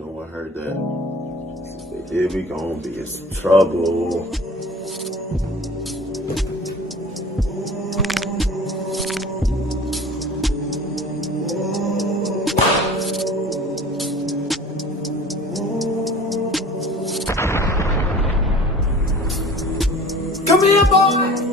No one heard that. If they did, we gonna be in some trouble. Come here, boy!